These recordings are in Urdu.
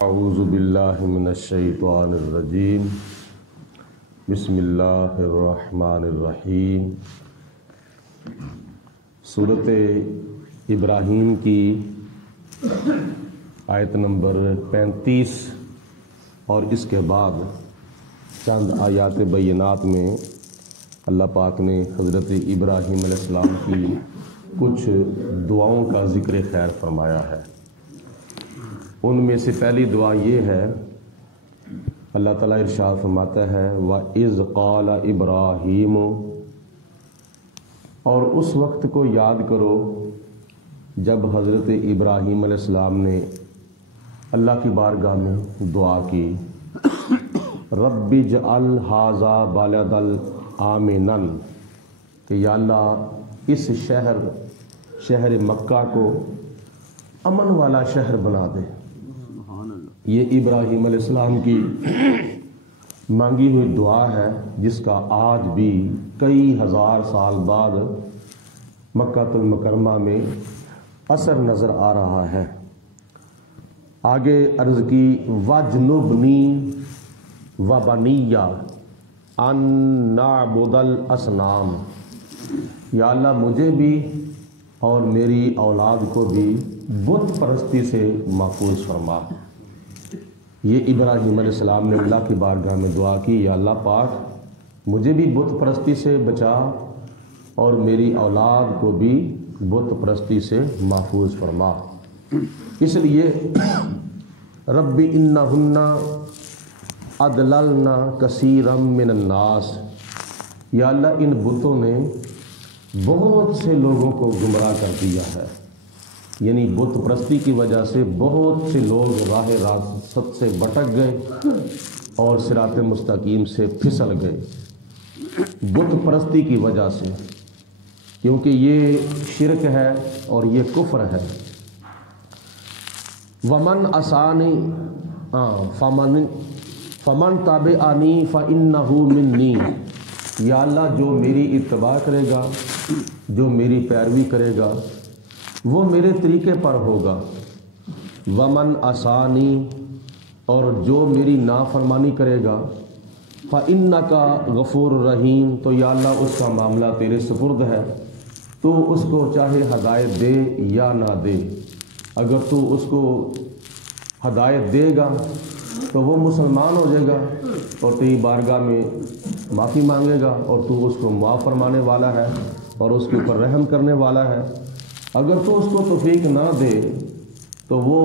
اعوذ باللہ من الشیطان الرجیم بسم اللہ الرحمن الرحیم۔ سورۃ ابراہیم کی آیت نمبر 35 اور اس کے بعد چند آیات بینات میں اللہ پاک نے حضرت ابراہیم علیہ السلام کی کچھ دعاؤں کا ذکر خیر فرمایا ہے۔ ان میں سے پہلی دعا یہ ہے، اللہ تعالیٰ ارشاد فرماتا ہے وَإِذْ قَالَ إِبْرَاهِيمُ، اور اس وقت کو یاد کرو جب حضرت ابراہیم علیہ السلام نے اللہ کی بارگاہ میں دعا کی، رب اجعل ھذا بلدا آمنا، کہ یا اللہ اس شہر مکہ کو امن والا شہر بنا دے۔ یہ ابراہیم علیہ السلام کی مانگی ہوئی دعا ہے، جس کا آج بھی کئی ہزار سال بعد مکہ المکرمہ میں اثر نظر آ رہا ہے۔ آگے عرض کی وَجْنُبْنِي وَبَنِيَّ أَن نَعْبُدَ الْأَصْنَامَ، یا اللہ مجھے بھی اور میری اولاد کو بھی بت پرستی سے محفوظ فرما۔ یہ ابراہیم علیہ السلام نے اللہ کی بارگاہ میں دعا کی، یا اللہ پاک مجھے بھی بت پرستی سے بچا اور میری اولاد کو بھی بت پرستی سے محفوظ فرما۔ اس لیے رب انہن اضللن کثیرا من الناس، یا اللہ ان بتوں نے بہت سے لوگوں کو گمراہ کر دیا ہے، یعنی بت پرستی کی وجہ سے بہت سے لوگ راہ راست سے بھٹک گئے اور صراط مستقیم سے پھسل گئے بت پرستی کی وجہ سے، کیونکہ یہ شرک ہے اور یہ کفر ہے۔ ومن عصانی فمن تابعنی فانہ منی، یا اللہ جو میری اتباع کرے گا، جو میری پیروی کرے گا وہ میرے طریقے پر ہوگا۔ ومن عصانی، اور جو میری نافرمانی کرے گا، فإنک غفور رحیم، تو یا اللہ اس کا معاملہ تیرے سپرد ہے، تو اس کو چاہے ہدایت دے یا نہ دے۔ اگر تو اس کو ہدایت دے گا تو وہ مسلمان ہو جائے گا اور تیری بارگاہ میں معافی مانگے گا، اور تو اس کو معاف فرمانے والا ہے اور اس کے اوپر رحم کرنے والا ہے۔ اگر تو اس کو توفیق نہ دے تو وہ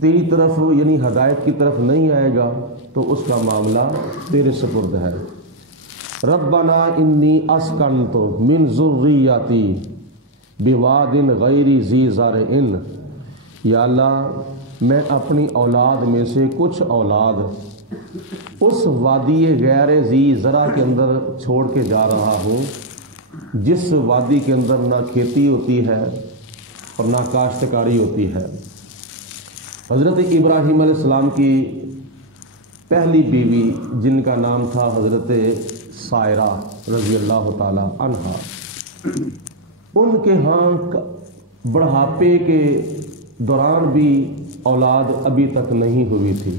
تیری طرف یعنی ہدایت کی طرف نہیں آئے گا، تو اس کا معاملہ تیرے سپرد ہے۔ ربنا انی اسکنت من ذریتی بواد غیر ذی زرع، یا اللہ میں اپنی اولاد میں سے کچھ اولاد اس وادی غیر ذی زرع کے اندر چھوڑ کے جا رہا ہوں، جس وادی کے اندر نہ کھیتی ہوتی ہے اور نہ کاشتکاری ہوتی ہے۔ حضرت ابراہیم علیہ السلام کی پہلی بیوی جن کا نام تھا حضرت سائرہ رضی اللہ تعالی عنہا، ان کے ہاں بڑھاپے کے دوران بھی اولاد ابھی تک نہیں ہوئی تھی،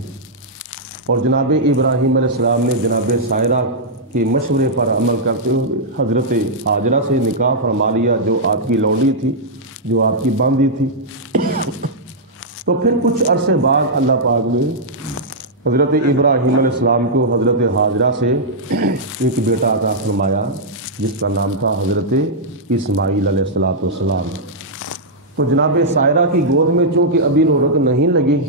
اور جناب ابراہیم علیہ السلام نے جناب سائرہ کے مشورے پر عمل کرتے ہوئے حضرت ہاجرہ سے نکاح فرما لیا، جو آپ کی لونڈی تھی، جو آپ کی باندھی تھی۔ تو پھر کچھ عرصے بعد اللہ پاک نے حضرت ابراہیم علیہ السلام کو حضرت ہاجرہ سے ایک بیٹا عطا فرمایا، جس کا نام تھا حضرت اسماعیل علیہ السلام۔ تو جناب سائرہ کی گود میں چونکہ ابھی رونق نہیں لگی،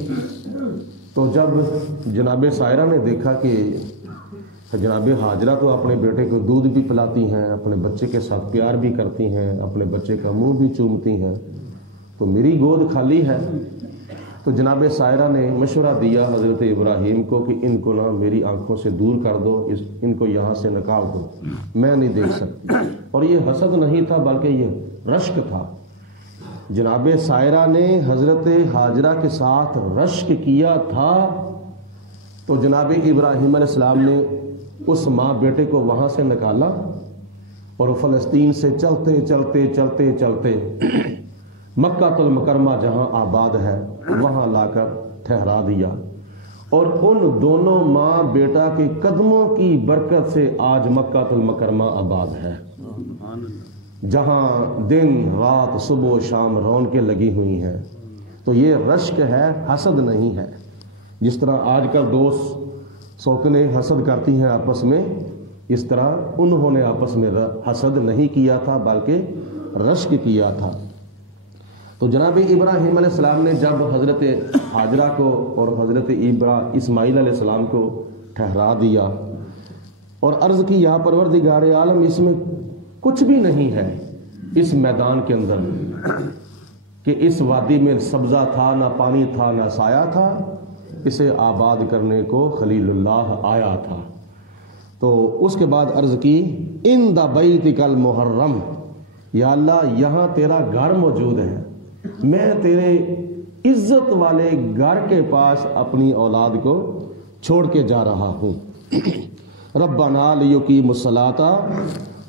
تو جب جناب سائرہ نے دیکھا کہ جناب ہاجرہ تو اپنے بیٹے کو دودھ بھی پلاتی ہیں، اپنے بچے کے ساتھ پیار بھی کرتی ہیں، اپنے بچے کا منہ بھی چومتی ہیں، تو میری گود خالی ہے۔ تو جناب سائرہ نے مشورہ دیا حضرت ابراہیم کو کہ ان کو نہ میری آنکھوں سے دور کر دو، ان کو یہاں سے نکال دو، میں نہیں دیکھ سکتی۔ اور یہ حسد نہیں تھا بلکہ یہ رشک تھا۔ جناب سائرہ نے حضرت ہاجرہ کے ساتھ رشک کیا تھا، تو جناب ابراہیم علیہ السلام نے اس ماں بیٹے کو وہاں سے نکالا اور فلسطین سے چلتے چلتے چلتے چلتے مکہ المکرمہ جہاں آباد ہے وہاں لا کر ٹھہرا دیا، اور ان دونوں ماں بیٹا کے قدموں کی برکت سے آج مکہ المکرمہ آباد ہے، جہاں دن رات صبح و شام رونقیں لگی ہوئی ہیں۔ تو یہ رشک ہے، حسد نہیں ہے۔ جس طرح آج کل دوست سوکنے حسد کرتی ہیں آپس میں، اس طرح انہوں نے آپس میں حسد نہیں کیا تھا بلکہ رشک کیا تھا۔ تو جناب ابراہیم علیہ السلام نے جب حضرت ہاجرہ کو اور حضرت اسماعیل علیہ السلام کو ٹھہرا دیا اور عرض کی یا پروردگار عالم اس میں کچھ بھی نہیں ہے اس میدان کے اندر، کہ اس وادی میں سبزہ تھا نہ پانی تھا نہ سایہ تھا، اسے آباد کرنے کو خلیل اللہ آیا تھا۔ تو اس کے بعد عرض کی ان دا بیتک المحرم، یا اللہ یہاں تیرا گھر موجود ہے، میں تیرے عزت والے گھر کے پاس اپنی اولاد کو چھوڑ کے جا رہا ہوں۔ ربنا لیقیموا الصلاۃ،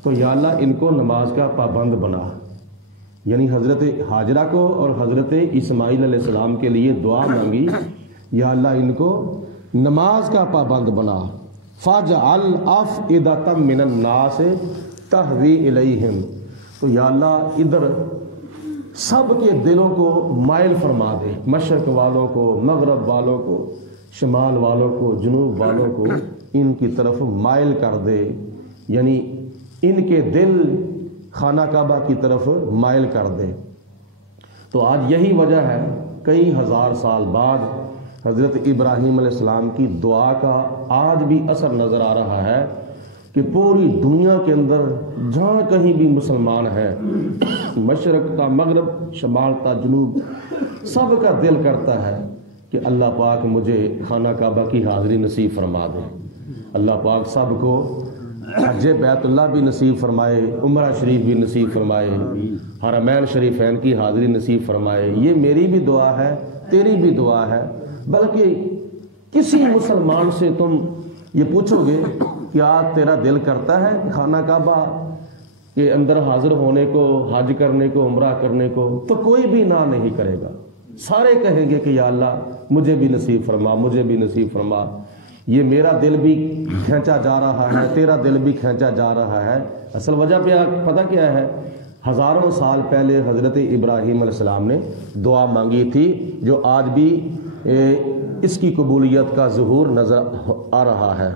تو یا اللہ ان کو نماز کا پابند بنا، یعنی حضرت ہاجرہ کو اور حضرت اسماعیل علیہ السلام کے لیے دعا مانگی، یا اللہ ان کو نماز کا پابند بنا۔ فاجعل افئدۃ من الناس تہوی الیہم، تو یا اللہ ادھر سب کے دلوں کو مائل فرما دے، مشرق والوں کو، مغرب والوں کو، شمال والوں کو، جنوب والوں کو ان کی طرف مائل کر دے، یعنی ان کے دل خانہ کعبہ کی طرف مائل کر دے۔ تو آج یہی وجہ ہے کئی ہزار سال بعد حضرت ابراہیم علیہ السلام کی دعا کا آج بھی اثر نظر آ رہا ہے کہ پوری دنیا کے اندر جہاں کہیں بھی مسلمان ہیں، مشرق تا مغرب، شمال تا جنوب، سب کا دل کرتا ہے کہ اللہ پاک مجھے خانہ کعبہ کی حاضری نصیب فرما دے۔ اللہ پاک سب کو حج بیت اللہ بھی نصیب فرمائے، عمرہ شریف بھی نصیب فرمائے، حرمین شریفین کی حاضری نصیب فرمائے۔ یہ میری بھی دعا ہے، تیری بھی دعا ہے۔ بلکہ کسی مسلمان سے تم یہ پوچھو گے کیا تیرا دل کرتا ہے خانہ کعبہ کے اندر حاضر ہونے کو، حج کرنے کو، عمرہ کرنے کو، تو کوئی بھی نہ نہیں کرے گا، سارے کہیں گے کہ یا اللہ مجھے بھی نصیب فرما، مجھے بھی نصیب فرما۔ یہ میرا دل بھی کھینچا جا رہا ہے، تیرا دل بھی کھینچا جا رہا ہے۔ اصل وجہ پہ پتہ کیا ہے؟ ہزاروں سال پہلے حضرت ابراہیم علیہ السلام نے دعا مانگی تھی، جو آج بھی اس کی قبولیت کا ظہور نظر آ رہا ہے۔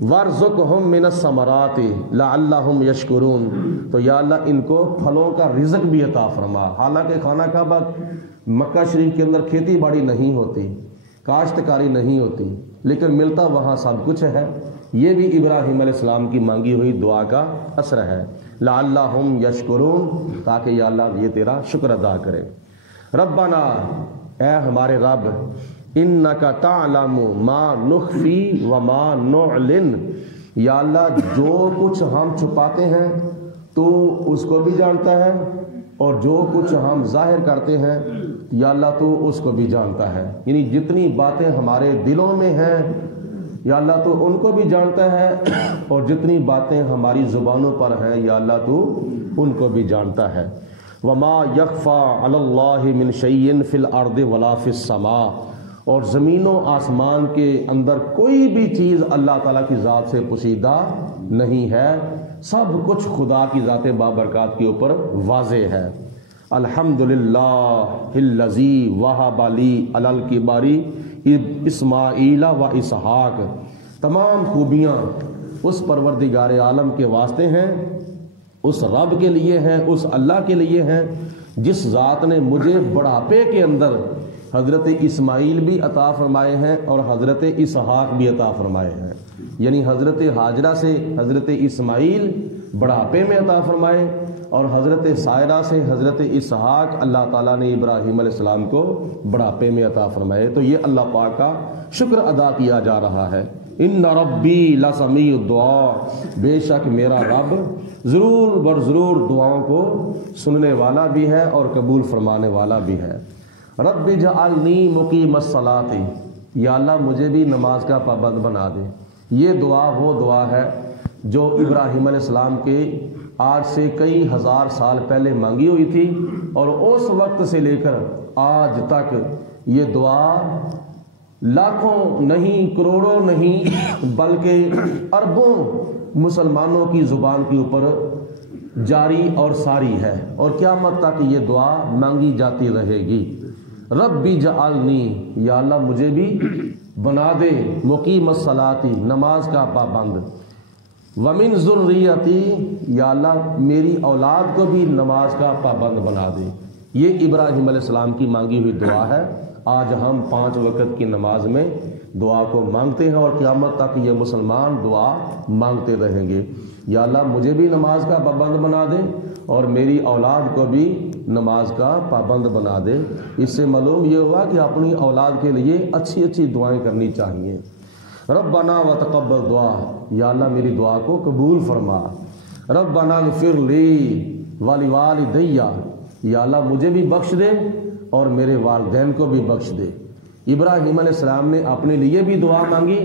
وَارْزُقْهُم مِّنَ الثَّمَرَاتِ لَعَلَّهُمْ يَشْكُرُونَ، تو یا اللہ ان کو پھلوں کا رزق بھی عطا فرما۔ حالانکہ خانہ کعبہ مکہ شریف کے اندر کھیتی باڑی نہیں ہوتی، کاشتکاری نہیں ہوتی، لیکن ملتا وہاں سب کچھ ہے۔ یہ بھی ابراہیم علیہ السلام کی مانگی ہوئی دعا کا اثر ہے، لَعَلَّهُمْ يَشْكُرُونَ، تاکہ یا اللہ یہ تیرا شکر ادا کرے۔ ربنا، اے ہمارے رب، انک تعلم ما نخفی وما نعلن، یا اللہ جو کچھ ہم چھپاتے ہیں تو اس کو بھی جانتا ہے، اور جو کچھ ہم ظاہر کرتے ہیں یا اللہ تو اس کو بھی جانتا ہے۔ یعنی جتنی باتیں ہمارے دلوں میں ہیں یا اللہ تو ان کو بھی جانتا ہے، اور جتنی باتیں ہماری زبانوں پر ہیں یا اللہ تو ان کو بھی جانتا ہے۔ وما یخفی علی اللہ من شیء فی الارض ولا فی السماء، اور زمین و آسمان کے اندر کوئی بھی چیز اللہ تعالیٰ کی ذات سے پوشیدہ نہیں ہے، سب کچھ خدا کی ذات بابرکات کے اوپر واضح ہے۔ الحمدللہ الذی وہب لی علی الکبر اسماعیل و اسحاق، تمام خوبیاں اس پروردگار عالم کے واسطے ہیں، اس رب کے لیے ہیں، اس اللہ کے لیے ہیں جس ذات نے مجھے بڑھاپے کے اندر حضرت اسماعیل بھی عطا فرمائے ہیں اور حضرت اسحاق بھی عطا فرمائے ہیں۔ یعنی حضرت ہاجرہ سے حضرت اسماعیل بڑھاپے میں عطا فرمائے، اور حضرت سائرہ سے حضرت اسحاق اللہ تعالیٰ نے ابراہیم علیہ السلام کو بڑھاپے میں عطا فرمائے۔ تو یہ اللہ پاک کا شکر ادا کیا جا رہا ہے۔ ان ربی لسمیع الدعاء، بے شک میرا رب ضرور بر ضرور دعاؤں کو سننے والا بھی ہے اور قبول فرمانے والا بھی ہے۔ رب اجعلنی مقیم الصلاۃ، یا اللہ مجھے بھی نماز کا پابند بنا دے۔ یہ دعا وہ دعا ہے جو ابراہیم علیہ السلام کے آج سے کئی ہزار سال پہلے مانگی ہوئی تھی، اور اس وقت سے لے کر آج تک یہ دعا لاکھوں نہیں، کروڑوں نہیں، بلکہ اربوں مسلمانوں کی زبان کے اوپر جاری اور ساری ہے، اور قیامت تک یہ دعا مانگی جاتی رہے گی۔ رب اجعلنی، یا اللہ مجھے بھی بنا دے مقیم الصلاۃ، نماز کا پابند، ومن ذریتی، یا اللہ میری اولاد کو بھی نماز کا پابند بنا دے۔ یہ ابراہیم علیہ السلام کی مانگی ہوئی دعا ہے۔ آج ہم 5 وقت کی نماز میں دعا کو مانگتے ہیں، اور قیامت تک یہ مسلمان دعا مانگتے رہیں گے۔ یا اللہ مجھے بھی نماز کا پابند بنا دے، اور میری اولاد کو بھی نماز کا پابند بنا دے۔ اس سے معلوم یہ ہوا کہ اپنی اولاد کے لیے اچھی اچھی دعائیں کرنی چاہیے۔ ربنا وتقبل دعا، یا اللہ میری دعا کو قبول فرما۔ ربنا اغفر لی ولوالدی، یا اللہ مجھے بھی بخش دے اور میرے والدین کو بھی بخش دے۔ ابراہیم علیہ السلام نے اپنے لیے بھی دعا مانگی،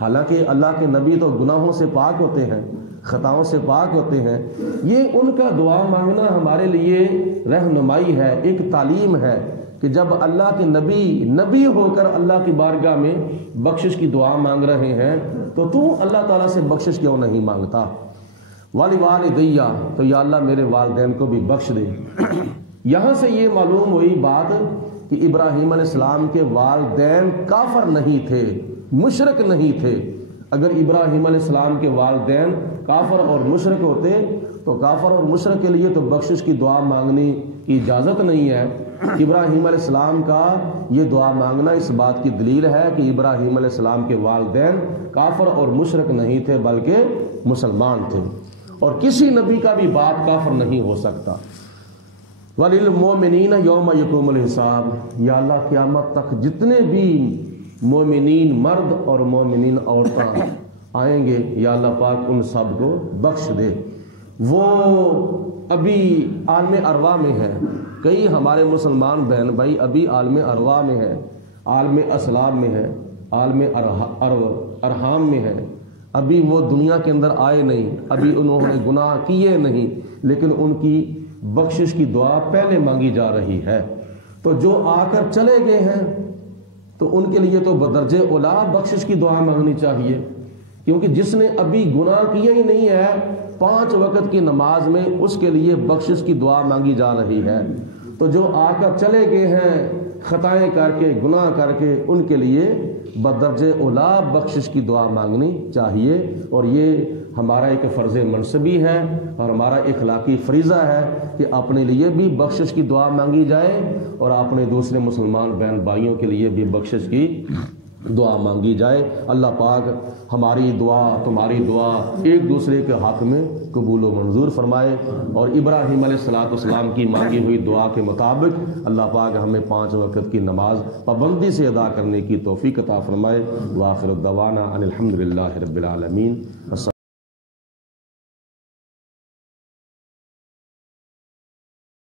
حالانکہ اللہ کے نبی تو گناہوں سے پاک ہوتے ہیں، خطاؤں سے پاک ہوتے ہیں۔ یہ ان کا دعا مانگنا ہمارے لیے رہنمائی ہے، ایک تعلیم ہے کہ جب اللہ کے نبی ہو کر اللہ کی بارگاہ میں بخشش کی دعا مانگ رہے ہیں تو اللہ تعالیٰ سے بخشش کیوں نہیں مانگتا؟ وَلِوَالِدَيَّ، تو یا اللہ میرے والدین کو بھی بخش دے۔ یہاں سے یہ معلوم ہوئی بات کہ ابراہیم علیہ السلام کے والدین کافر نہیں تھے، مشرک نہیں تھے۔ اگر ابراہیم علیہ السلام کے والدین کافر اور مشرک ہوتے تو کافر اور مشرک کے لیے تو بخشش کی دعا مانگنے کی اجازت نہیں ہے۔ ابراہیم علیہ السلام کا یہ دعا مانگنا اس بات کی دلیل ہے کہ ابراہیم علیہ السلام کے والدین کافر اور مشرک نہیں تھے بلکہ مسلمان تھے، اور کسی نبی کا بھی باپ کافر نہیں ہو سکتا۔ وَلِلْمُؤْمِنِينَ يَوْمَ يَقُومُ الْحِسَابُ، یا اللہ قیامت تک جتنے بھی مومنین مرد اور مومنین عورتیں آئیں گے، یا اللہ پاک ان سب کو بخش دے۔ وہ ابھی عالم ارواح میں ہے، کئی ہمارے مسلمان بہن بھائی ابھی عالم ارواح میں ہے، عالم اسلاب میں ہے، عالم ارحام میں ہے، ابھی وہ دنیا کے اندر آئے نہیں، ابھی انہوں نے گناہ کیے نہیں، لیکن ان کی بخشش کی دعا پہلے مانگی جا رہی ہے۔ تو جو آ کر چلے گئے ہیں تو ان کے لیے تو بدرجہ اولا بخشش کی دعا مانگنی چاہیے، کیونکہ جس نے ابھی گناہ کیا ہی نہیں ہے 5 وقت کی نماز میں اس کے لیے بخشش کی دعا مانگی جا رہی ہے۔ تو جو آ کر چلے گئے ہیں خطائیں کر کے، گناہ کر کے، ان کے لیے بدرجہ اولا بخشش کی دعا مانگنی چاہیے، اور یہ ہمارا ایک فرض منصبی ہے اور ہمارا اخلاقی فریضہ ہے کہ اپنے لیے بھی بخشش کی دعا مانگی جائے اور اپنے دوسرے مسلمان بہن بھائیوں کے لیے بھی بخشش کی دعا مانگی جائے۔ اللہ پاک ہماری دعا، تمہاری دعا ایک دوسرے کے حق میں قبول و منظور فرمائے، اور ابراہیم علیہ السلام کی مانگی ہوئی دعا کے مطابق اللہ پاک ہمیں 5 وقت کی نماز پابندی سے ادا کرنے کی توفیق عطا فرمائے۔ وآخر الدعوانا ان الحمد للہ رب العالمین۔